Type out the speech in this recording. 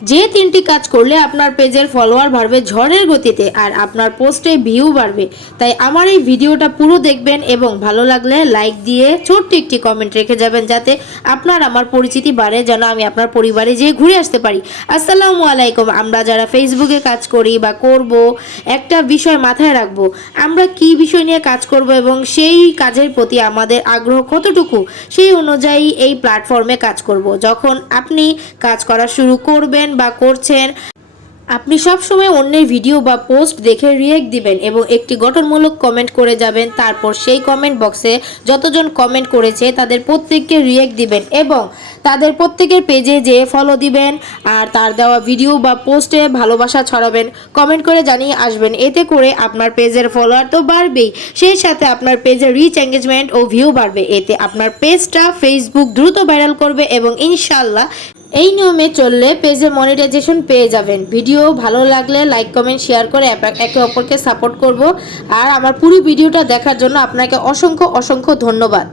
যে তিনটি কাজ করলে আপনার পেজের ফলোয়ার বাড়বে ঝড়ের গতিতে আর আপনার পোস্টে ভিউ বাড়বে। তাই আমার এই ভিডিওটা পুরো দেখবেন এবং ভালো লাগলে লাইক দিয়ে ছোট্ট একটি কমেন্ট রেখে যাবেন, যাতে আপনার আমার পরিচিতি বাড়ে, যেন আমি আপনার পরিবারে যেয়ে ঘুরে আসতে পারি। আসসালামু আলাইকুম। আমরা যারা ফেসবুকে কাজ করি বা করব, একটা বিষয় মাথায় রাখবো, আমরা কি বিষয় নিয়ে কাজ করব এবং সেই কাজের প্রতি আমাদের আগ্রহ কতটুকু, সেই অনুযায়ী এই প্ল্যাটফর্মে কাজ করব। যখন আপনি কাজ করা শুরু করবেন বা করছেন, আপনি সবসময় অন্যের ভিডিও বা পোস্ট দেখে রিয়েক্ট দিবেন এবং একটি গঠনমূলক কমেন্ট করে যাবেন। তারপর সেই কমেন্ট বক্সে যতজন কমেন্ট করেছে তাদের প্রত্যেককে রিয়েক্ট দিবেন এবং তাদের প্রত্যেকের পেজে যেয়ে ফলো দিবেন আর তার দেওয়া ভিডিও বা পোস্টে ভালোবাসা ছড়াবেন, কমেন্ট করে জানিয়ে আসবেন। এতে করে আপনার পেজের ফলোয়ার তো বাড়বেই, সেই সাথে আপনার পেজের রিচ, এঙ্গেজমেন্ট ও ভিউ বাড়বে। এতে আপনার পেজটা ফেসবুক দ্রুত ভাইরাল করবে এবং ইনশাল্লাহ এই নিয়মে চললে পেজে মনিটাইজেশন পেয়ে যাবেন। ভিডিও ভালো লাগলে লাইক, কমেন্ট, শেয়ার করে একে অপরকে সাপোর্ট করব। আর আমার পুরো ভিডিওটা দেখার জন্য আপনাকে অসংখ্য অসংখ্য ধন্যবাদ।